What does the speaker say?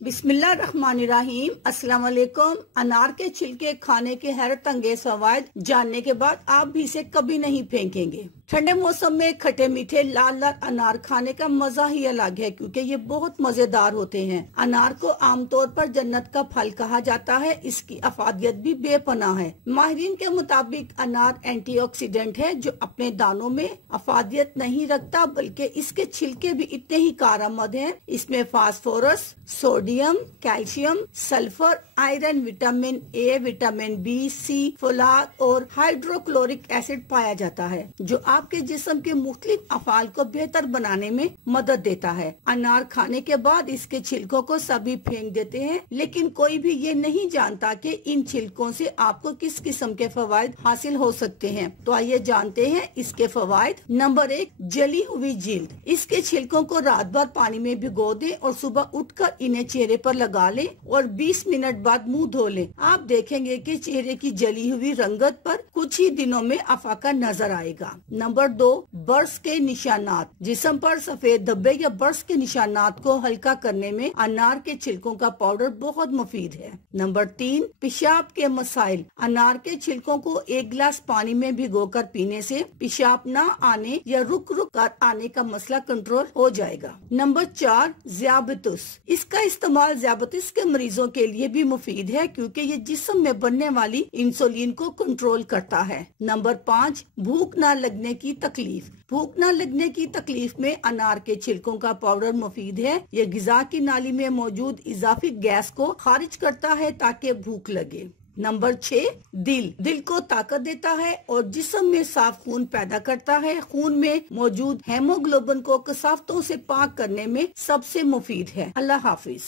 बिस्मिल्लाहिर्रहमानिर्रहीम। अस्सलाम वालेकुम। अनार के छिलके खाने के हैरत अंगेज फवायद जानने के बाद आप भी इसे कभी नहीं फेंकेंगे। ठंडे मौसम में खट्टे मीठे लाल लाल अनार खाने का मजा ही अलग है, क्योंकि ये बहुत मजेदार होते हैं। अनार को आमतौर पर जन्नत का फल कहा जाता है। इसकी अफादियत भी बेपनाह है। माहिरीन के मुताबिक अनार एंटीऑक्सीडेंट है, जो अपने दानों में अफादियत नहीं रखता, बल्कि इसके छिलके भी इतने ही कारआमद हैं। इसमें phosphorus, sodium, calcium, sulphur, iron, vitamin A, vitamin B, C, फोलाद और हाइड्रोक्लोरिक एसिड पाया जाता है, जो आपके जिस्म के मुख्तलिफ अफाल को बेहतर बनाने में मदद देता है। अनार खाने के बाद इसके छिलकों को सभी फेंक देते हैं, लेकिन कोई भी ये नहीं जानता कि इन छिलकों से आपको किस किस्म के फवायद हासिल हो सकते हैं। तो आइए जानते हैं इसके फवायद। नंबर 1, जली हुई जिल्द। इसके छिलकों को रात भर पानी में भिगो दें और सुबह उठकर इन्हें चेहरे पर लगा लें और 20 मिनट बाद मुंह धो लें। आप देखेंगे कि चेहरे की जली हुई रंगत पर कुछ ही दिनों में अफाका नजर आएगा। नंबर 2, बर्स के निशानात। जिस्म पर सफेद धब्बे या बर्स के निशानात को हल्का करने में अनार के छिलकों का पाउडर बहुत मुफीद है। नंबर 3, पेशाब के मसाइल। अनार के छिलकों को 1 गिलास पानी में भिगोकर पीने से पेशाब न आने या रुक रुक कर आने का मसला कंट्रोल हो जाएगा। नंबर 4, ज़ियाबतुस। इसका इस्तेमाल ज़ियाबतिस के मरीजों के लिए भी मुफीद है, क्योंकि ये जिस्म में बनने वाली इंसुलिन को कंट्रोल करता है। नंबर 5, भूख न लगने की तकलीफ। भूख न लगने की तकलीफ में अनार के छिलकों का पाउडर मुफीद है। ये गिजा की नाली में मौजूद इजाफी गैस को खारिज करता है ताकि भूख लगे। नंबर 6, दिल को ताकत देता है और जिस्म में साफ खून पैदा करता है। खून में मौजूद हेमोग्लोबिन को कसावतों से पाक करने में सबसे मुफीद है। अल्लाह हाफिज।